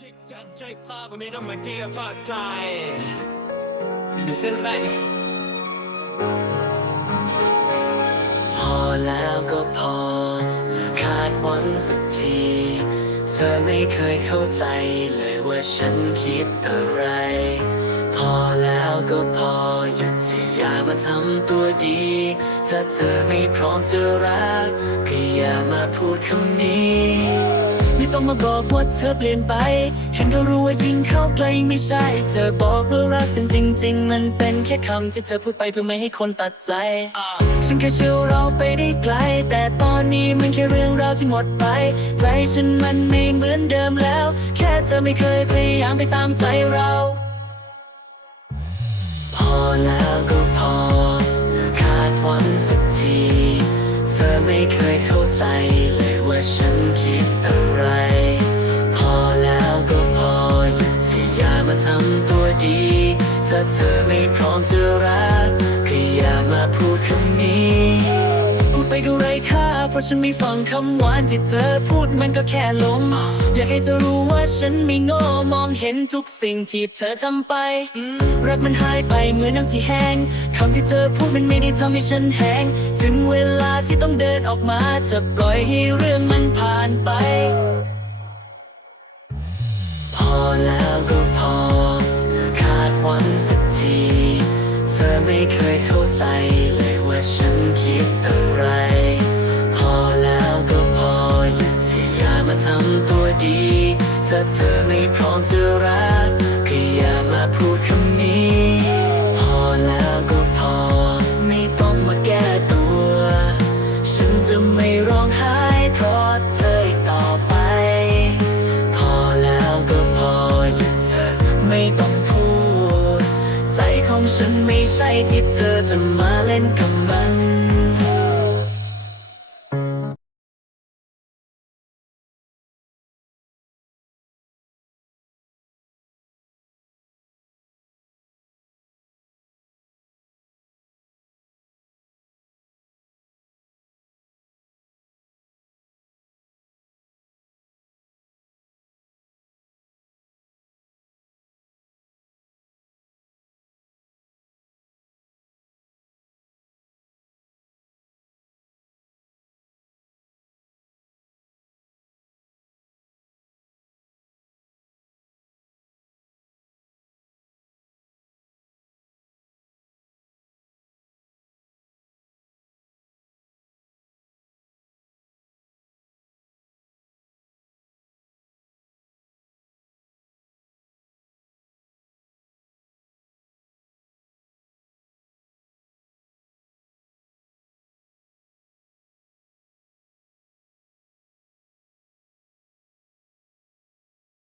พองมาเดียวพอใจดูเส้นไรพอแล้วก็พอ คาดหวังสักที เธอไม่เคยเข้าใจเลยว่าฉันคิดอะไร พอแล้วก็พอ หยุดที่อย่ามาทำตัวดี ถ้าเธอไม่พร้อมจะรักก็อย่ามาพูดคำนี้ ต้องมาบอกว่าเธอเปลี่ยนไป เห็นก็รู้ว่ายิ่งเข้าใกล้ไม่ใช่ เธอบอกว่ารักแต่จริง ๆ มันเป็นแค่คำที่เธอพูดไปเพื่อไม่ให้คนตัดใจ ฉันแค่เชื่อเราไปได้ไกล แต่ตอนนี้มันแค่เรื่องราวที่หมดไป ใจฉันมันไม่เหมือนเดิมแล้ว แค่เธอไม่เคยพยายามไปตามใจเรา เคยเข้าใจเลยว่าฉันคิดอะไร พอแล้วก็พอหยุดที่อย่ามาทำตัวดี ถ้าเธอไม่พร้อมจะรักก็อย่ามาพูดคำนี้ พูดไปก็ไรค่ะ เพราะฉันไม่ฟังคำหวานที่เธอพูดมันก็แค่ลม อยากให้เธอรู้ว่าฉันไม่โง่มองเห็นทุกสิ่งที่เธอทำไป รักมันหายไปเหมือนน้ำที่แห้งคำที่เธอพูดมันไม่ได้ทำให้ฉันแห้ง ถึงเวลาที่ต้องเดินออกมาจะปล่อยให้เรื่องมันผ่านไป พอแล้วก็พอเลิกคาดหวังสักที เธอไม่เคยเข้าใจเลยว่าฉันคิด ถ้าเธอไม่พร้อมจะรักก็อย่ามาพูดคำนี้ พอแล้วก็พอ ไม่ต้องมาแก้ตัว ฉันจะไม่ร้องไห้เพราะเธออีกต่อไป พอแล้วก็พอหยุดเธอไม่ต้องพูด ใจของฉันไม่ใช่ที่เธอจะมาเล่นกับมัน